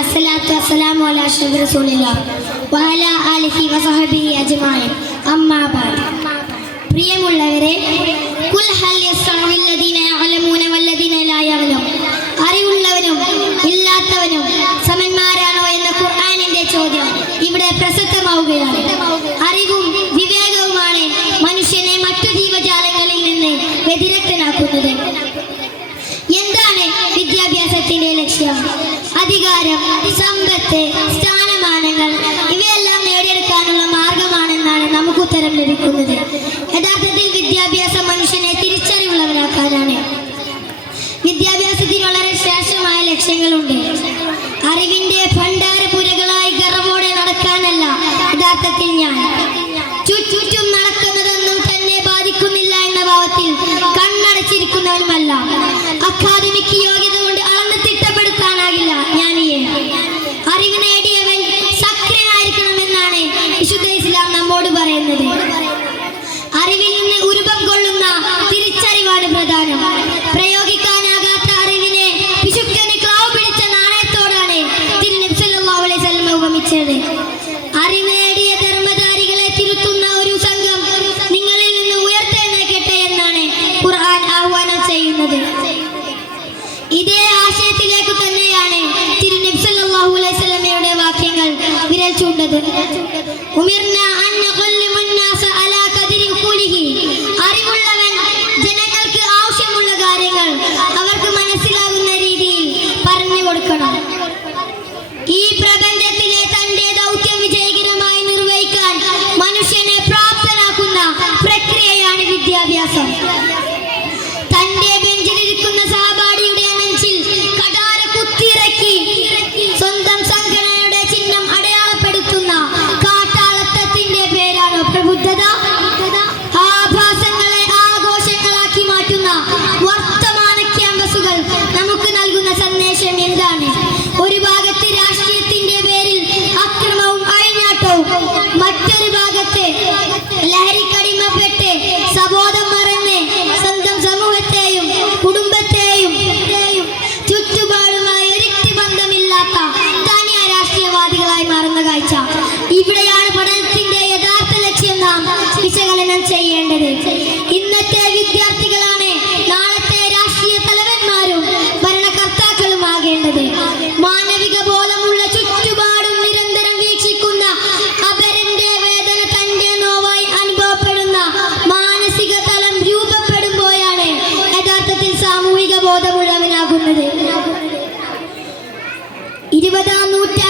അസ്സലാത്തു വസ്സലാമു അലാ അഷ്റഫിൽ റസൂലില്ലാഹ് വഅലാ ആലിഹി വസഹബിഹി അജ്മാഇൻ. അമ്മാ അധികാരം സമ്പത്ത് സ്ഥാനമാനങ്ങൾ ഇവയെല്ലാം നേടിയെടുക്കാനുള്ള മാർഗമാണെന്നാണ് നമുക്ക് ഉത്തരം ലഭിക്കുന്നത്. യഥാർത്ഥത്തിൽ വിദ്യാഭ്യാസം മനുഷ്യനെ തിരിച്ചറിവുള്ളവരാക്കാനാണ് വിദ്യാഭ്യാസത്തിന് വളരെ ശ്രേഷ്ഠമായ ലക്ഷ്യങ്ങളുണ്ട്. അറിവിന്റെ ഭണ്ഡാരപുരകളായി ഗർവോടെ നടക്കാനല്ല യഥാർത്ഥത്തിൽ ഞാൻ. ചുറ്റും നടക്കുന്നതൊന്നും തന്നെ ബാധിക്കുന്നില്ല എന്ന ഭാവത്തിൽ കണ്ണടച്ചിരിക്കുന്നവനുമല്ല. അക്കാദമിക് യോഗ ഇതേ ആശയത്തിലേക്ക് തന്നെയാണ് തിരുനബി സല്ലല്ലാഹു അലൈഹി വസല്ലമയുടെ വാക്യങ്ങൾ വിരൽ ചൂണ്ടത്. ഉമിർന അൻ ഇന്നത്തെ വിദ്യാർത്ഥികളാണ് നാളത്തെ രാഷ്ട്രീയ തലവന്മാരും ഭരണകർത്താക്കളും ആകേണ്ടത്. മാനവിക ബോധമുള്ള ചുറ്റുപാടും നിരന്തരം വീക്ഷിക്കുന്ന അപരന്റെ വേദന തന്റെ നോവായി അനുഭവപ്പെടുന്ന മാനസിക തലം രൂപപ്പെടുമ്പോഴാണ് യഥാർത്ഥത്തിൽ സാമൂഹിക ബോധമുള്ളവനാകുന്നത്. ഇരുപതാം നൂറ്റാണ്ട്